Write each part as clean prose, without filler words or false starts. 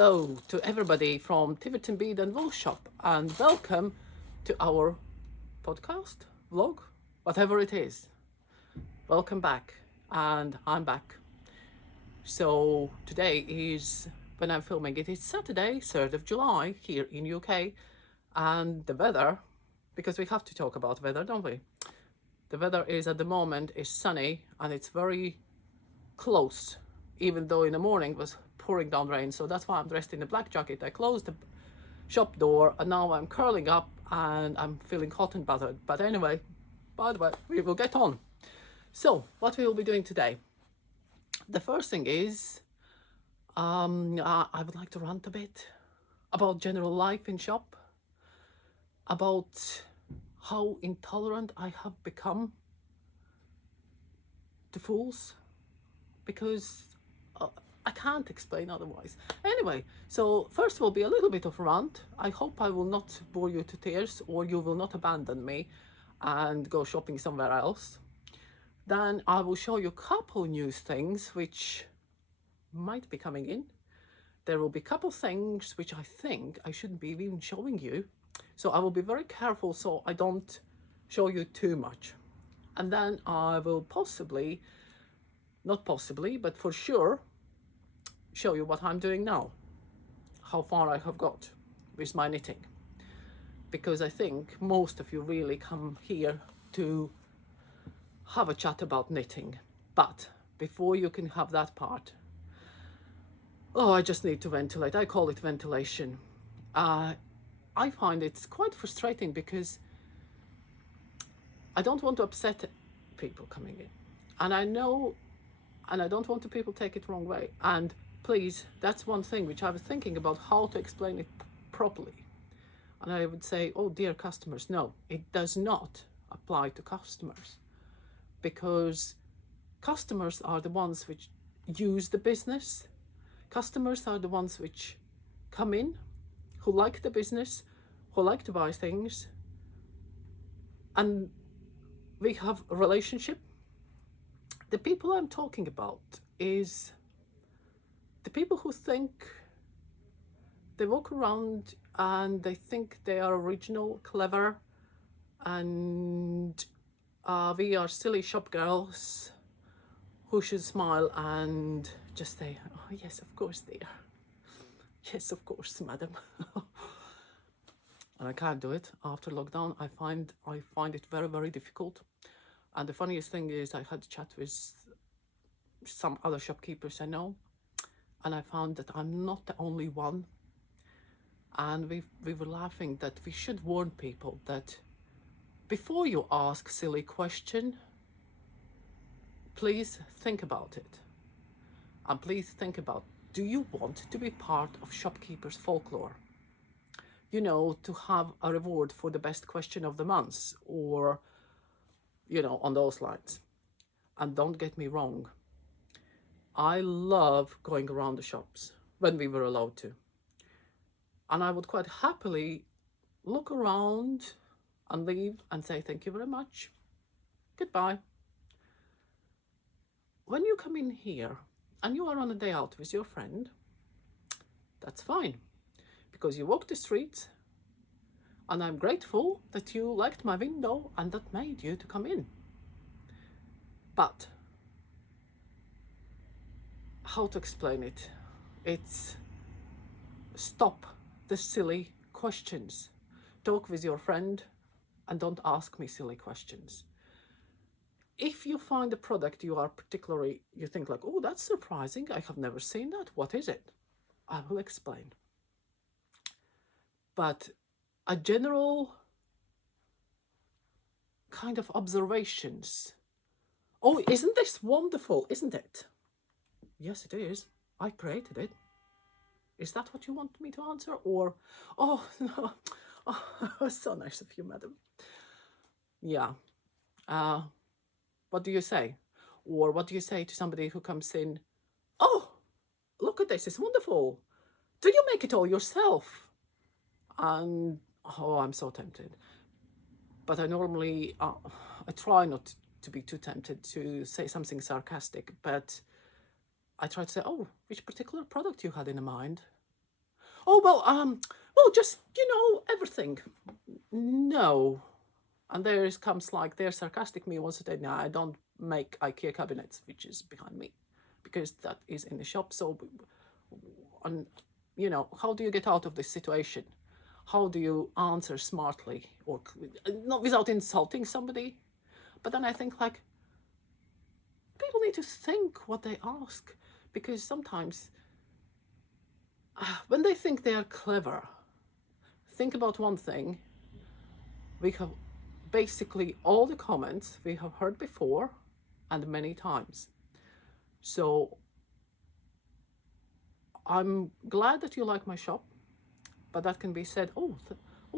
Hello to everybody from Tiverton Bead and Wool Shop, and welcome to our podcast, vlog, whatever it is. Welcome back, and I'm back. So today is when I'm filming it. It's Saturday, 3rd of July here in UK, and the weather, because we have to talk about weather, don't we? The weather is at the moment is sunny and it's very close, even though in the morning was pouring down rain. So that's why I'm dressed in a black jacket. I closed the shop door and now I'm curling up and I'm feeling hot and bothered. But anyway, by the way, we will get on. So what we will be doing today, the first thing is I would like to rant a bit about general life in shop, about how intolerant I have become to fools, because I can't explain otherwise. Anyway, so first will be a little bit of rant. I hope I will not bore you to tears or you will not abandon me and go shopping somewhere else. Then I will show you a couple news things which might be coming in. There will be a couple things which I think I shouldn't be even showing you. So I will be very careful so I don't show you too much. And then I will possibly, not possibly, but for sure, show you what I'm doing now, how far I have got with my knitting, because I think most of you really come here to have a chat about knitting. But before you can have that part, I just need to ventilate. I call it ventilation. I find it's quite frustrating because I don't want to upset people coming in, and I know, and I don't want the people take it wrong way. And please, that's one thing which I was thinking about, how to explain it properly. And I would say, oh dear customers, no, it does not apply to customers, because customers are the ones which use the business. Customers are the ones which come in, who like the business, who like to buy things, and we have a relationship. The people I'm talking about is the people who think they walk around and they think they are original, clever, and we are silly shop girls who should smile and just say, oh yes, of course, dear. Yes, of course, madam. And I can't do it after lockdown. I find it very, very difficult. And the funniest thing is I had a chat with some other shopkeepers I know, and I found that I'm not the only one. And we were laughing that we should warn people that before you ask silly question, please think about it. And please think about, do you want to be part of shopkeepers' folklore? You know, to have a reward for the best question of the month, or, you know, on those lines. And don't get me wrong, I love going around the shops when we were allowed to. And I would quite happily look around and leave and say, thank you very much, goodbye. When you come in here and you are on a day out with your friend, that's fine, because you walk the streets, and I'm grateful that you liked my window and that made you to come in. But how to explain it? It's stop the silly questions. Talk with your friend and don't ask me silly questions. If you find a product you are particularly, you think like, oh, that's surprising, I have never seen that, what is it? I will explain. But a general kind of observations. Oh, isn't this wonderful, isn't it? Yes, it is. I created it. Is that what you want me to answer? Or, oh, no, oh, so nice of you, madam. Yeah. What do you say? Or what do you say to somebody who comes in? Oh, look at this, it's wonderful. Do you make it all yourself? And, oh, I'm so tempted. But I normally, I try not to be too tempted to say something sarcastic, but I try to say, oh, which particular product you had in mind? Oh, well, just, everything. No. And there comes like their sarcastic me once a day. No, I don't make IKEA cabinets, which is behind me, because that is in the shop. So, and how do you get out of this situation? How do you answer smartly or not without insulting somebody? But then I think like people need to think what they ask, because sometimes when they think they are clever, think about one thing. We have basically all the comments we have heard before and many times. So I'm glad that you like my shop, but that can be said, oh,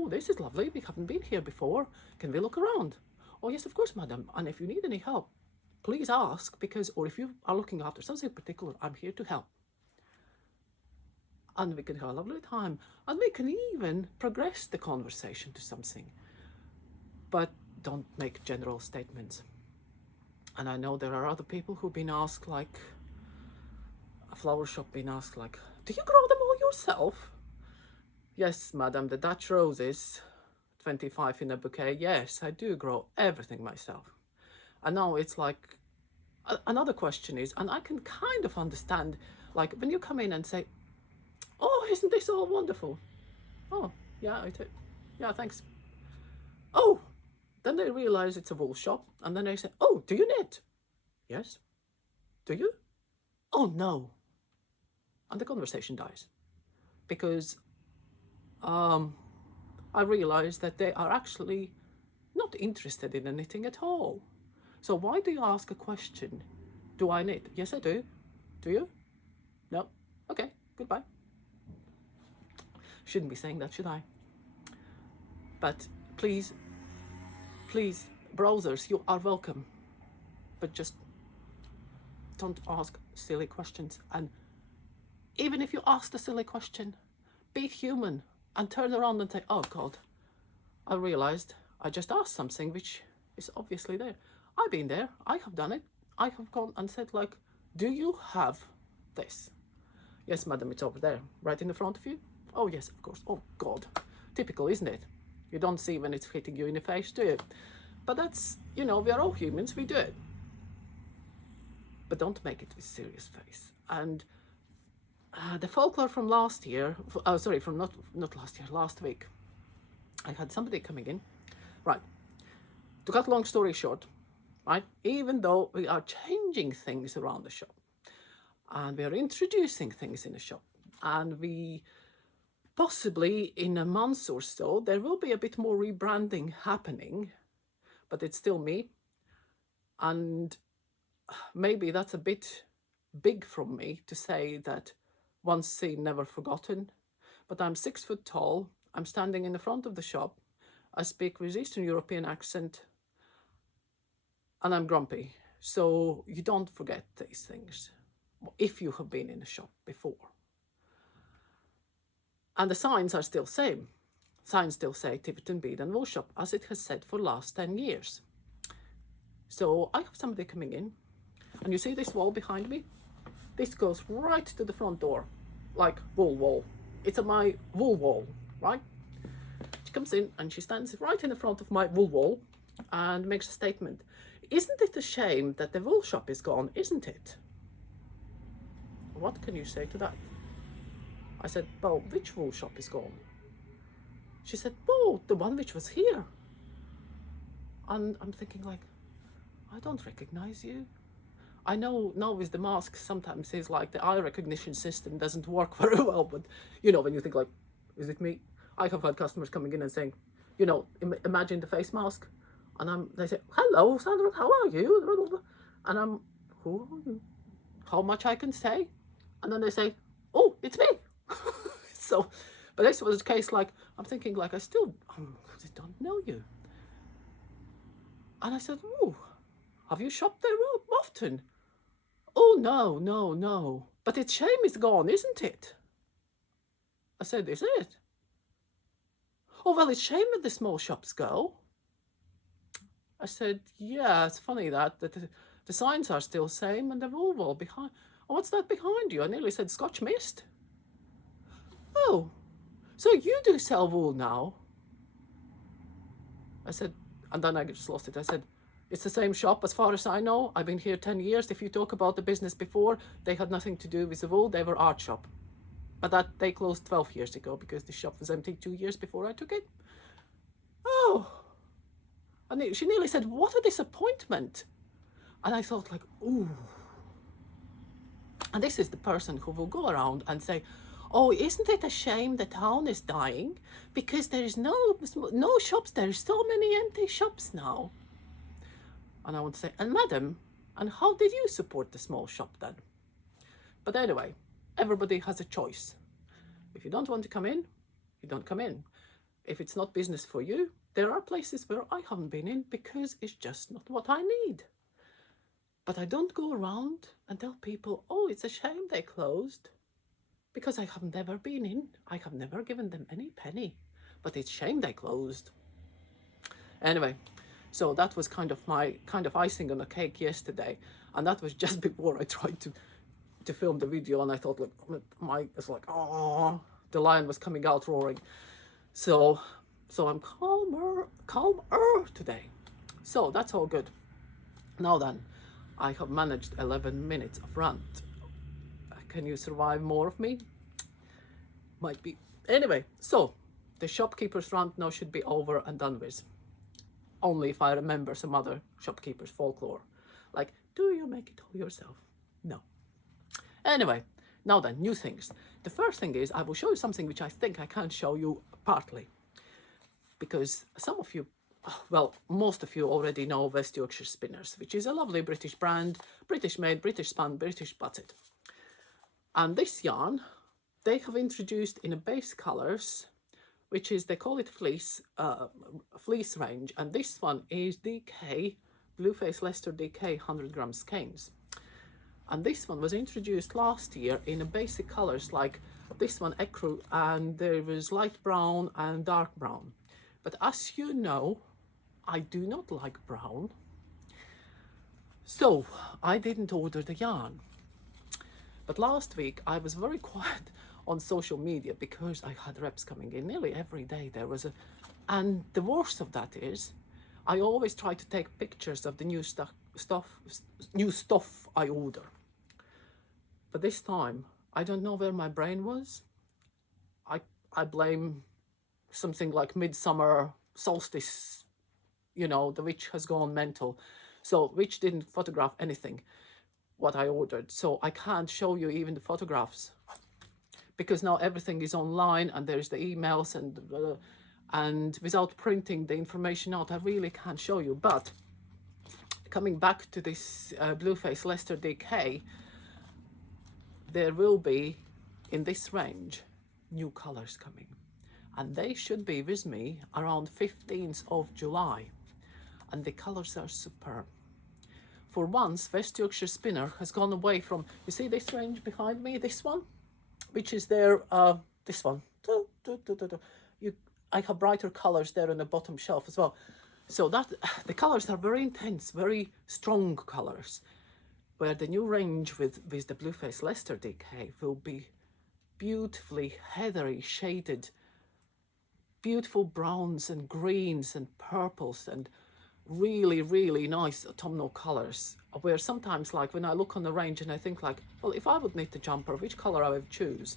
this is lovely. We haven't been here before. Can we look around? Oh, yes, of course, madam. And if you need any help, please ask, or if you are looking after something particular, I'm here to help. And we can have a lovely time. And we can even progress the conversation to something. But don't make general statements. And I know there are other people who've been asked, like, a flower shop been asked, like, do you grow them all yourself? Yes, madam, the Dutch roses, 25 in a bouquet. Yes, I do grow everything myself. And now it's like, another question is, and I can kind of understand, like, when you come in and say, oh, isn't this all wonderful? Oh, yeah, it is. Yeah, thanks. Oh, then they realize it's a wool shop, and then they say, oh, do you knit? Yes. Do you? Oh, no. And the conversation dies. Because I realize that they are actually not interested in knitting at all. So why do you ask a question? Do I knit? Yes, I do. Do you? No. Okay, goodbye. Shouldn't be saying that, should I? But please, browsers, you are welcome. But just don't ask silly questions. And even if you ask the silly question, be human and turn around and say, oh God, I realized I just asked something which is obviously there. I've been there. I have done it. I have gone and said, like, do you have this? Yes, madam, it's over there, right in the front of you. Oh, yes, of course. Oh, God. Typical, isn't it? You don't see when it's hitting you in the face, do you? But that's, we are all humans. We do it. But don't make it with serious face. And the folklore from last year, from not last year, last week, I had somebody coming in. Right. To cut long story short, right, even though we are changing things around the shop and we are introducing things in the shop, and we possibly in a month or so, there will be a bit more rebranding happening, but it's still me. And maybe that's a bit big from me to say that once seen, never forgotten. But I'm 6 foot tall. I'm standing in the front of the shop. I speak with Eastern European accent. And I'm grumpy. So you don't forget these things if you have been in the shop before. And the signs are still same. Signs still say Tiverton Bead and Wool Shop, as it has said for the last 10 years. So I have somebody coming in. And you see this wall behind me? This goes right to the front door, like wool wall. It's my wool wall, right? She comes in and she stands right in the front of my wool wall and makes a statement. Isn't it a shame that the wool shop is gone, isn't it? What can you say to that? I said, well, which wool shop is gone? She said, oh, the one which was here. And I'm thinking like, I don't recognize you. I know now with the mask, sometimes it's like the eye recognition system doesn't work very well, but when you think like, is it me? I have had customers coming in and saying, imagine the face mask. And they say, hello, Sandra, how are you? And I'm, who are you? How much I can say? And then they say, oh, it's me. So, but this was a case like, I'm thinking like, I don't know you. And I said, oh, have you shopped there often? Oh, no. But it's shame it's gone, isn't it? I said, is it? Oh, well, it's shame that the small shops go. I said, yeah, it's funny that the signs are still same and they're all behind. Oh, what's that behind you? I nearly said Scotch mist. Oh, so you do sell wool now? I said, and then I just lost it. I said, it's the same shop as far as I know. I've been here 10 years. If you talk about the business before, they had nothing to do with the wool. They were art shop. But that they closed 12 years ago because the shop was empty 2 years before I took it. Oh, and she nearly said, what a disappointment. And I thought like, ooh. And this is the person who will go around and say, oh, isn't it a shame the town is dying? Because there is no shops. There are so many empty shops now. And I want to say, and madam, and how did you support the small shop then? But anyway, everybody has a choice. If you don't want to come in, you don't come in. If it's not business for you, there are places where I haven't been in because it's just not what I need. But I don't go around and tell people, oh, it's a shame they closed. Because I have never been in. I have never given them any penny. But it's a shame they closed. Anyway, so that was kind of my icing on the cake yesterday. And that was just before I tried to film the video. And I thought, look, it's like, oh, the lion was coming out roaring. So I'm calmer today. So that's all good. Now then, I have managed 11 minutes of rant. Can you survive more of me? Might be. Anyway, so the shopkeeper's rant now should be over and done with. Only if I remember some other shopkeeper's folklore. Like, do you make it all yourself? No. Anyway, now then, new things. The first thing is I will show you something which I think I can show you partly. Because some of you, well, most of you already know West Yorkshire Spinners, which is a lovely British brand, British made, British spun, British butted. And this yarn, they have introduced in a base colours, which is, they call it fleece range. And this one is DK, Blueface Leicester DK 100 grams skeins. And this one was introduced last year in a basic colours like this one, ecru, and there was light brown and dark brown. But as you know, I do not like brown. So I didn't order the yarn. But last week I was very quiet on social media because I had reps coming in nearly every day. There was and the worst of that is I always try to take pictures of the new stuff I order. But this time I don't know where my brain was. I blame something like midsummer solstice, you know, the witch has gone mental. So witch didn't photograph anything what I ordered, so I can't show you even the photographs because now everything is online and there's the emails and without printing the information out I really can't show you. But coming back to this Blueface Leicester DK, there will be in this range new colors coming and they should be with me around 15th of July and the colors are superb. For once, West Yorkshire Spinner has gone away from, you see this range behind me, this one, which is there, this one. I have brighter colours there on the bottom shelf as well. So that the colours are very intense, very strong colours, where the new range with the Blueface Leicester DK will be beautifully heathery shaded, beautiful browns and greens and purples and really, really nice autumnal colours, where sometimes like when I look on the range and I think like, well, if I would knit a jumper, which colour I would choose?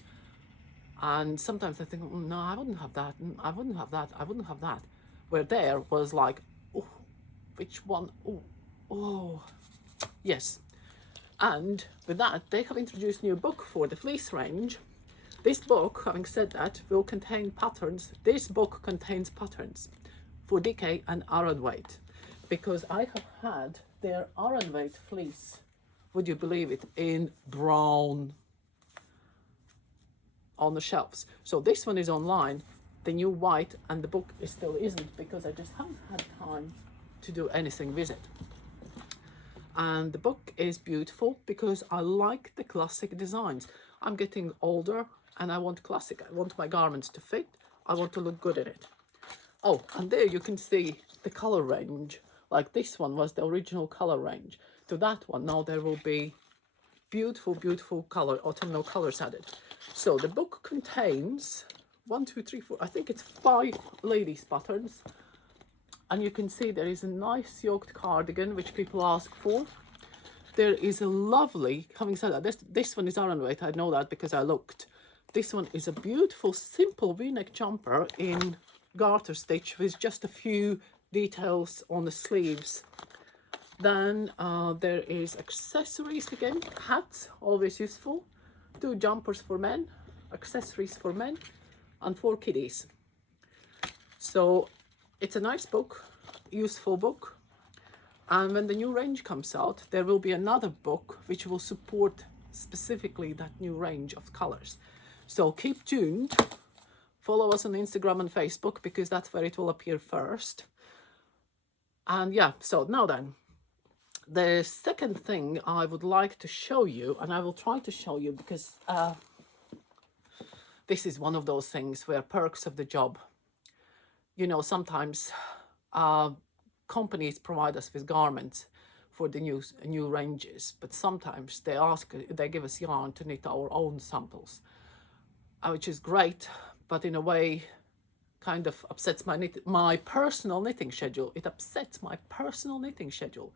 And sometimes I think, no, I wouldn't have that, I wouldn't have that, I wouldn't have that. Where there was like, oh, which one? Oh, yes. And with that, they have introduced a new book for the fleece range. This book, having said that, will contain patterns. This book contains patterns for DK and Aran weight. Because I have had their Aran weight fleece, would you believe it, in brown on the shelves. So this one is online, the new white, and the book still isn't because I just haven't had time to do anything with it. And the book is beautiful because I like the classic designs. I'm getting older and I want classic. I want my garments to fit. I want to look good in it. Oh, and there you can see the color range. Like this one was the original color range. To that one, now there will be beautiful, beautiful color, autumnal colors added. So the book contains 1, 2, 3, 4, I think it's 5 ladies patterns, and you can see there is a nice yoked cardigan which people ask for. There is a lovely, having said that, this one is Aran weight, I know that because I looked. This one is a beautiful simple v-neck jumper in garter stitch with just a few details on the sleeves. Then there is accessories again, hats, always useful, 2 jumpers for men, accessories for men, and 4 kiddies. So it's a nice book, useful book. And when the new range comes out, there will be another book which will support specifically that new range of colors. So keep tuned, follow us on Instagram and Facebook because that's where it will appear first. And yeah, so now then, the second thing I would like to show you, and I will try to show you because this is one of those things where perks of the job, you know, sometimes companies provide us with garments for the new ranges, but sometimes they give us yarn to knit our own samples, which is great, but in a way kind of upsets my personal knitting schedule. It upsets my personal knitting schedule.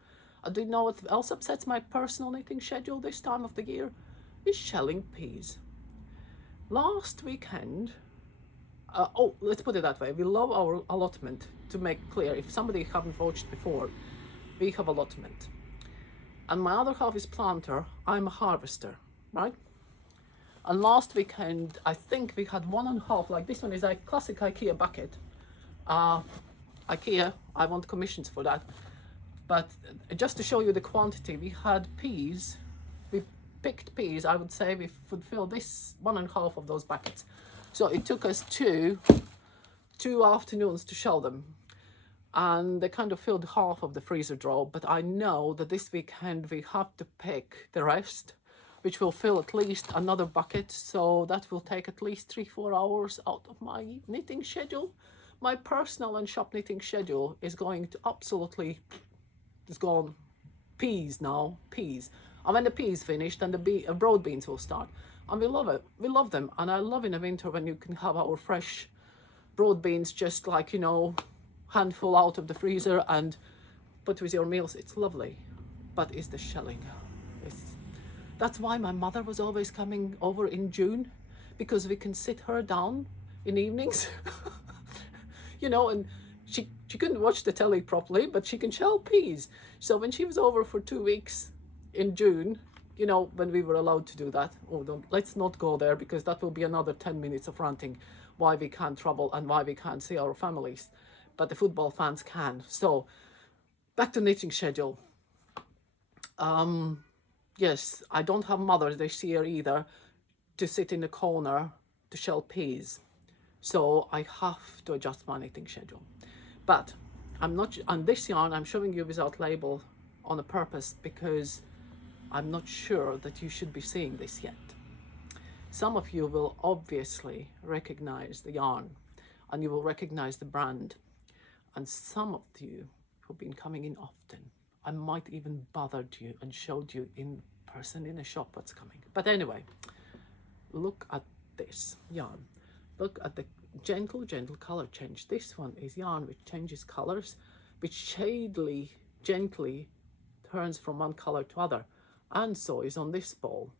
Do you know what else upsets my personal knitting schedule this time of the year? Is shelling peas. Last weekend, let's put it that way, we love our allotment. To make clear, if somebody haven't watched before, we have allotment. And my other half is planter, I'm a harvester, right? And last weekend, I think we had 1.5, like this one is a classic IKEA bucket. IKEA, I want commissions for that. But just to show you the quantity, we had peas, we picked peas, I would say we would fill this 1.5 of those buckets. So it took us two afternoons to shell them. And they kind of filled half of the freezer drawer, but I know that this weekend we have to pick the rest, which will fill at least another bucket, so that will take at least 3-4 hours out of my knitting schedule. My personal and shop knitting schedule is going to absolutely, it's gone peas now, peas. And when the peas finished, then the broad beans will start. And we love it, we love them. And I love in the winter when you can have our fresh broad beans just like, you know, handful out of the freezer and put with your meals. It's lovely, but it's the shelling. That's why my mother was always coming over in June, because we can sit her down in evenings you know, and she couldn't watch the telly properly, but she can shell peas. So when she was over for 2 weeks in June, you know, when we were allowed to do that, let's not go there because that will be another 10 minutes of ranting why we can't travel and why we can't see our families. But the football fans can. So back to knitting schedule. Yes, I don't have mother this year either to sit in the corner to shell peas. So I have to adjust my knitting schedule. But I'm not, on this yarn, I'm showing you without label on a purpose because I'm not sure that you should be seeing this yet. Some of you will obviously recognize the yarn and you will recognize the brand. And some of you who've been coming in often, I might even bothered you and showed you in person in a shop what's coming. But anyway, look at this yarn. Look at the gentle color change. This one is yarn which changes colors, which shadily, gently turns from one color to other. And so is on this ball.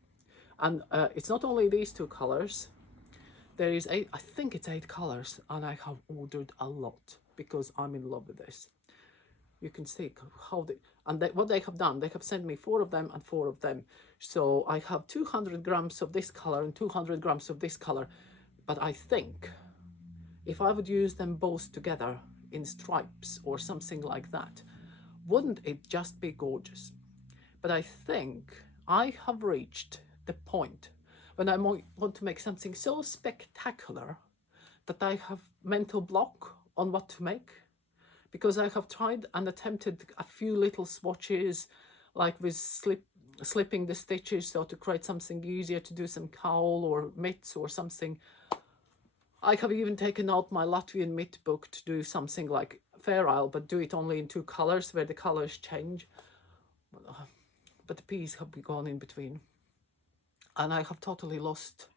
And it's not only these 2 colors. There is 8, I think it's 8 colors, and I have ordered a lot because I'm in love with this. You can see how what they have done, they have sent me 4 of them and 4 of them. So I have 200 grams of this color and 200 grams of this color. But I think if I would use them both together in stripes or something like that, wouldn't it just be gorgeous? But I think I have reached the point when I want to make something so spectacular that I have mental block on what to make, because I have tried and attempted a few little swatches, like with slipping the stitches, so to create something easier, to do some cowl or mitts or something. I have even taken out my Latvian mitt book to do something like Fair Isle, but do it only in 2 colors where the colors change. But the peas have gone in between. And I have totally lost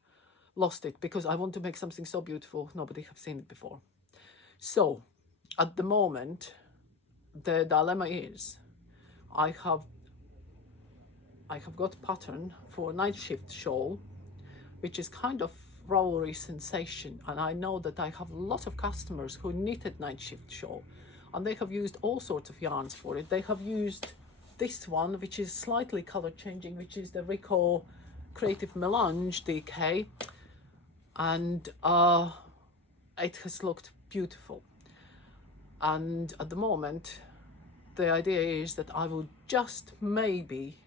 lost it because I want to make something so beautiful. Nobody have seen it before. So at the moment, the dilemma is I have got pattern for night shift shawl, which is kind of flowery sensation, and I know that I have a lot of customers who knitted night shift shawl, and they have used all sorts of yarns for it. They have used this one, which is slightly color changing, which is the Rico Creative Melange DK, and it has looked beautiful. And at the moment, the idea is that I will just maybe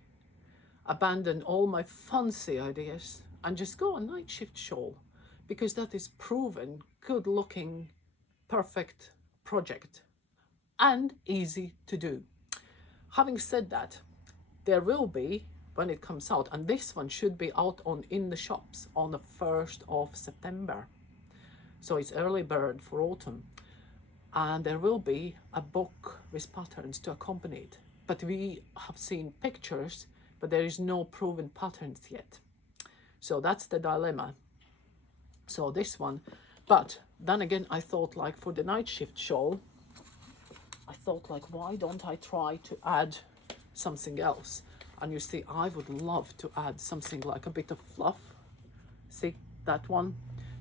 abandon all my fancy ideas and just go a night shift shawl, because that is proven good looking, perfect project and easy to do. Having said that, there will be, when it comes out, and this one should be out in the shops on the 1st of September, so it's early bird for autumn, and there will be a book with patterns to accompany it. But we have seen pictures, but there is no proven patterns yet. So that's the dilemma. So this one, but then again, I thought, like, for the night shift shawl, I thought, like, why don't I try to add something else? And you see, I would love to add something like a bit of fluff. See that one?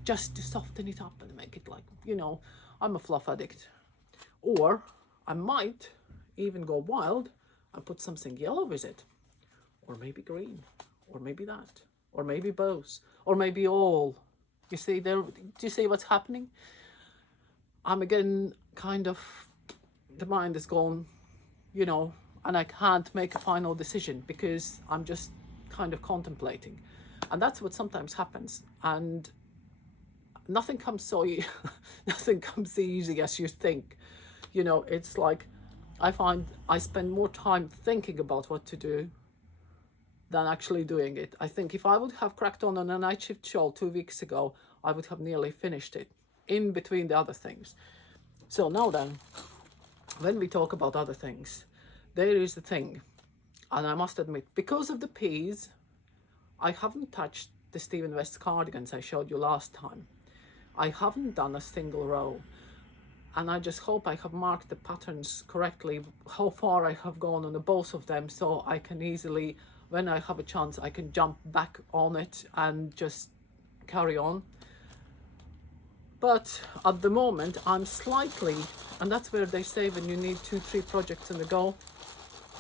Just to soften it up and make it, like, you know, I'm a fluff addict. Or I might even go wild and put something yellow with it, or maybe green, or maybe that, or maybe both, or maybe all. You see there, do you see what's happening? I'm again kind of, the mind is gone, you know, and I can't make a final decision because I'm just kind of contemplating. And that's what sometimes happens. And nothing comes so nothing comes easy as you think. You know, it's like, I find I spend more time thinking about what to do than actually doing it. I think if I would have cracked on a night shift shawl 2 weeks ago, I would have nearly finished it in between the other things. So now then, when we talk about other things, there is the thing, and I must admit, because of the peas, I haven't touched the Stephen West cardigans I showed you last time. I haven't done a single row, and I just hope I have marked the patterns correctly, how far I have gone on the both of them, so I can easily, when I have a chance, I can jump back on it and just carry on. But at the moment, I'm slightly, and that's where they say when you need 2-3 projects in the go.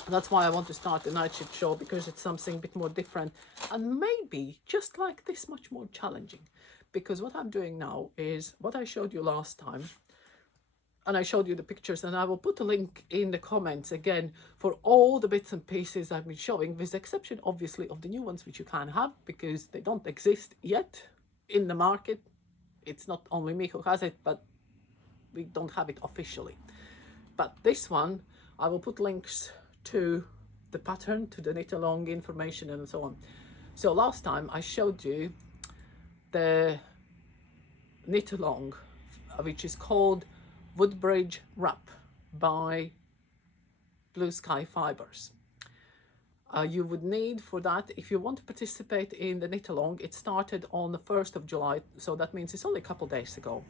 That's why I want to start the night shift show, because it's something a bit more different and maybe just like this much more challenging. Because what I'm doing now is what I showed you last time, and I showed you the pictures, and I will put a link in the comments again for all the bits and pieces I've been showing, with the exception obviously of the new ones, which you can't have because they don't exist yet in the market. It's not only me who has it, but we don't have it officially. But this one, I will put links to the pattern, to the knit along information and so on. So last time I showed you the knit along, which is called Woodbridge Wrap by Blue Sky Fibers. You would need for that, if you want to participate in the knit along, it started on the 1st of July, so that means it's only a couple days ago.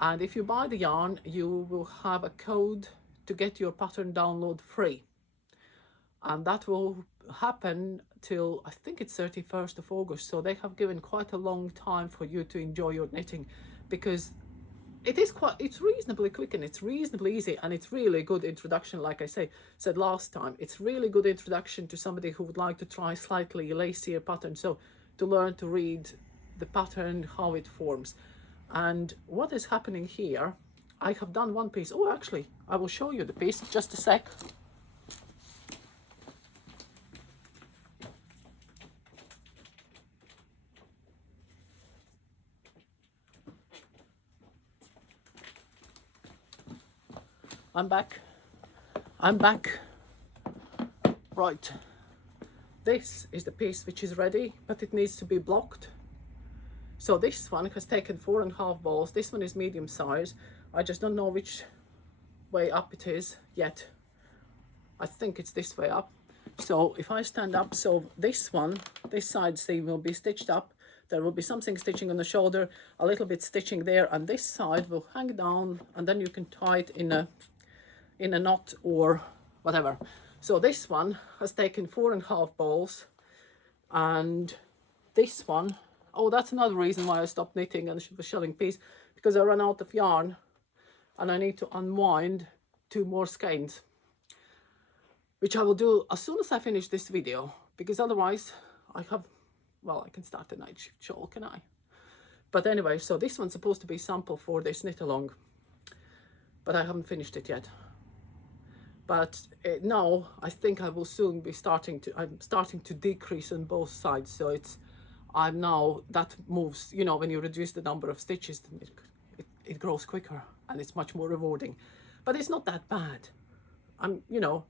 And if you buy the yarn, you will have a code to get your pattern download free. And that will happen till, I think it's 31st of August. So they have given quite a long time for you to enjoy your knitting, because it's reasonably quick and it's reasonably easy, and it's really good introduction. Like I said last time, it's really good introduction to somebody who would like to try slightly lacier pattern. So to learn to read the pattern, how it forms. And what is happening here, I have done one piece. Oh, actually, I will show you the piece, just a sec. I'm back. Right, this is the piece which is ready, but it needs to be blocked. So this one has taken 4.5 balls. This one is medium size. I just don't know which way up it is yet. I think it's this way up. So if I stand up, so this one, this side seam will be stitched up, There will be something stitching on the shoulder, a little bit stitching there, and this side will hang down, and then you can tie it in a knot or whatever. So this one has taken 4.5 balls, and this one, oh, that's another reason why I stopped knitting and was shelling piece, because I ran out of yarn and I need to unwind 2 more skeins, which I will do as soon as I finish this video, because otherwise I have, well, I can start the night shift shawl, can I? But anyway, so this one's supposed to be sample for this knit along, but I haven't finished it yet. But now I think I will soon be I'm starting to decrease on both sides. So I'm now, that moves, you know, when you reduce the number of stitches, it grows quicker and it's much more rewarding. But it's not that bad. You know,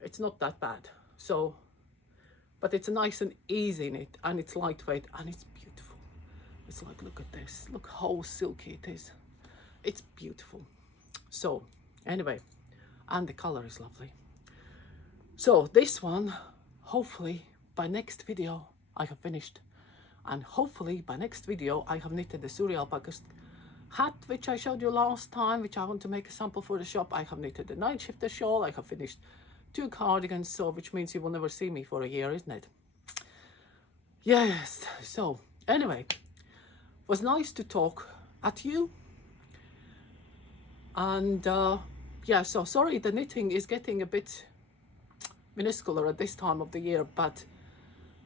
it's not that bad. So, but it's a nice and easy knit, and it's lightweight and it's beautiful. It's like, look at this, look how silky it is. It's beautiful. So anyway, and the color is lovely. So this one, hopefully by next video I have finished, and hopefully by next video I have knitted the Suri alpaca hat, which I showed you last time, which I want to make a sample for the shop. I have knitted the night shifter shawl. I have finished 2 cardigans, so which means you will never see me for a year, isn't it? Yes. So anyway, it was nice to talk at you, and yeah, so sorry the knitting is getting a bit minuscular at this time of the year, but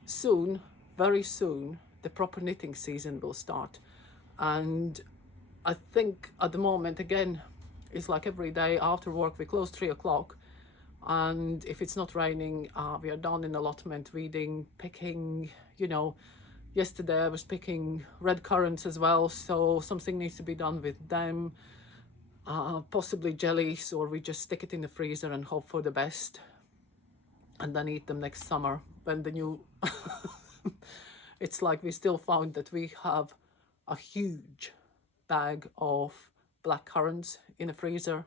soon, very soon, the proper knitting season will start. And I think at the moment, again, it's like every day after work we close 3 o'clock, and if it's not raining, we are down in allotment, weeding, picking, you know. Yesterday I was picking red currants as well, so something needs to be done with them. Possibly jellies, or we just stick it in the freezer and hope for the best, and then eat them next summer when the new it's like we still found that we have a huge bag of black currants in the freezer,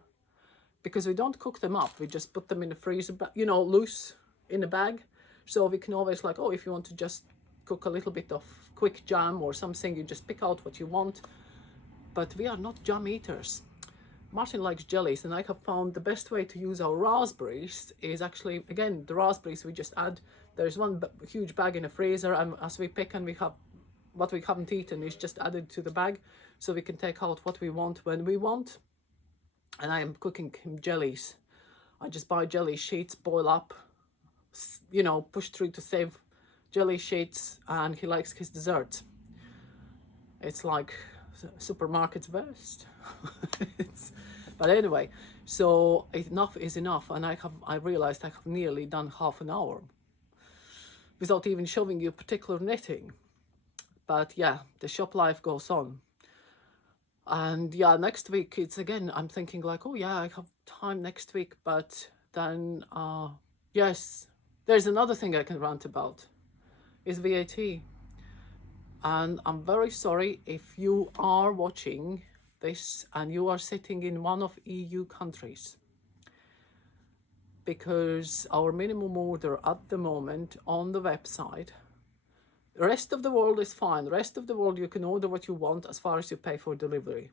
because we don't cook them up, we just put them in the freezer, but you know, loose in a bag, so we can always, like, oh, if you want to just cook a little bit of quick jam or something, you just pick out what you want. But we are not jam eaters. Martin likes jellies, and I have found the best way to use our raspberries is actually, again, the raspberries we just add, there's one huge bag in the freezer, and as we pick and we have what we haven't eaten is just added to the bag, so we can take out what we want when we want. And I am cooking him jellies. I just buy jelly sheets, boil up, you know, push through to save jelly sheets, and he likes his desserts. It's like supermarket's best. But anyway, so enough is enough, and I realized I have nearly done half an hour without even showing you particular knitting. But yeah, the shop life goes on. And yeah, next week it's again, I'm thinking like, oh yeah, I have time next week, but then yes, there's another thing I can rant about, is VAT. And I'm very sorry if you are watching this and you are sitting in one of EU countries, because our minimum order at the moment on the website, the rest of the world is fine. The rest of the world you can order what you want as far as you pay for delivery.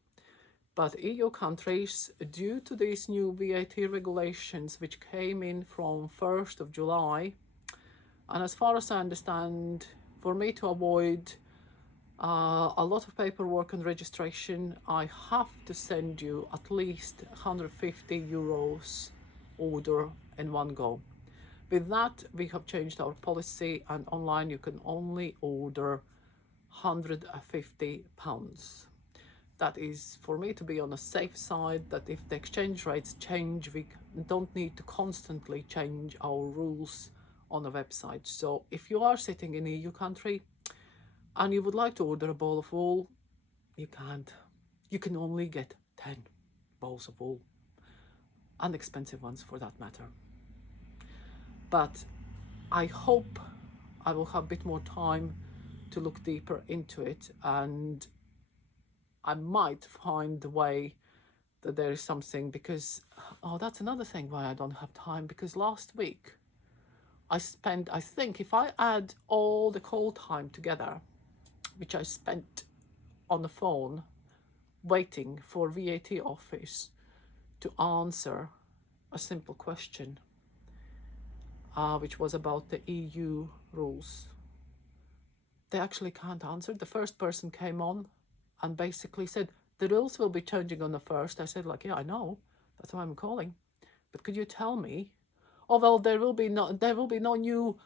But EU countries, due to these new VAT regulations which came in from 1st of July, and as far as I understand, for me to avoid a lot of paperwork and registration, I have to send you at least 150 euros order in one go. With that, we have changed our policy, and online you can only order £150. That is for me to be on a safe side, that if the exchange rates change, we don't need to constantly change our rules on the website. So if you are sitting in an EU country and you would like to order a ball of wool, you can't. You can only get 10 balls of wool, and expensive ones for that matter. But I hope I will have a bit more time to look deeper into it, and I might find the way that there is something, because, oh, that's another thing why I don't have time, because last week I spent, I think if I add all the call time together, which I spent on the phone waiting for VAT office to answer a simple question, which was about the EU rules. They actually can't answer. The first person came on and basically said, the rules will be changing on the 1st. I said, like, yeah, I know. That's why I'm calling. But could you tell me? Oh, well, there will be no new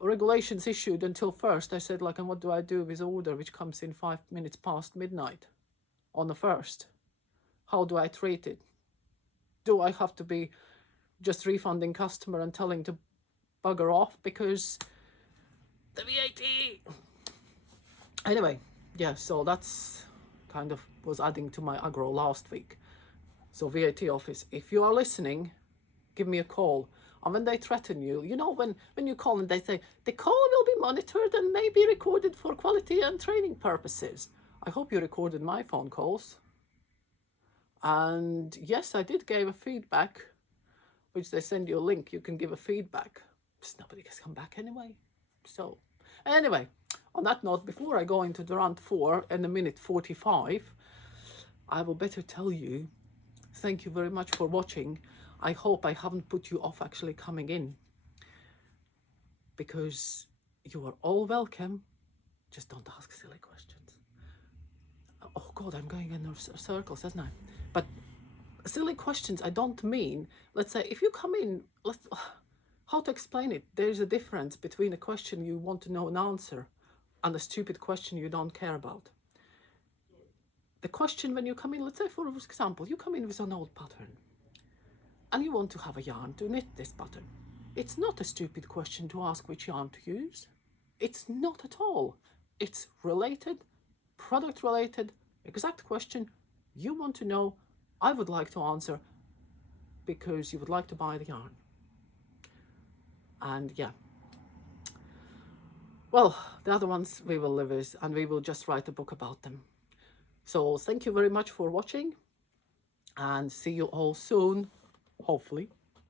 regulations issued until 1st. I said, like, and what do I do with order which comes in 5 minutes past midnight on the 1st? How do I treat it? Do I have to be just refunding customer and telling to bugger off because the VAT? Anyway, yeah, so that's kind of was adding to my aggro last week. So VAT office, if you are listening, give me a call. And when they threaten you, you know, when you call and they say, the call will be monitored and may be recorded for quality and training purposes. I hope you recorded my phone calls. And yes, I did give a feedback, which they send you a link. You can give a feedback. Just nobody has come back anyway. So anyway, on that note, before I go into the round 4 in a minute 45, I will better tell you, thank you very much for watching. I hope I haven't put you off actually coming in, because you are all welcome. Just don't ask silly questions. Oh God, I'm going in circles, isn't I? But silly questions, I don't mean, let's say, if you come in, how to explain it? There's a difference between a question you want to know an answer and a stupid question you don't care about. The question when you come in, let's say for example, you come in with an old pattern and you want to have a yarn to knit this pattern. It's not a stupid question to ask which yarn to use. It's not at all. It's related, product related, exact question you want to know, I would like to answer because you would like to buy the yarn. And yeah. Well, the other ones we will live with, and we will just write a book about them. So thank you very much for watching, and see you all soon, hopefully.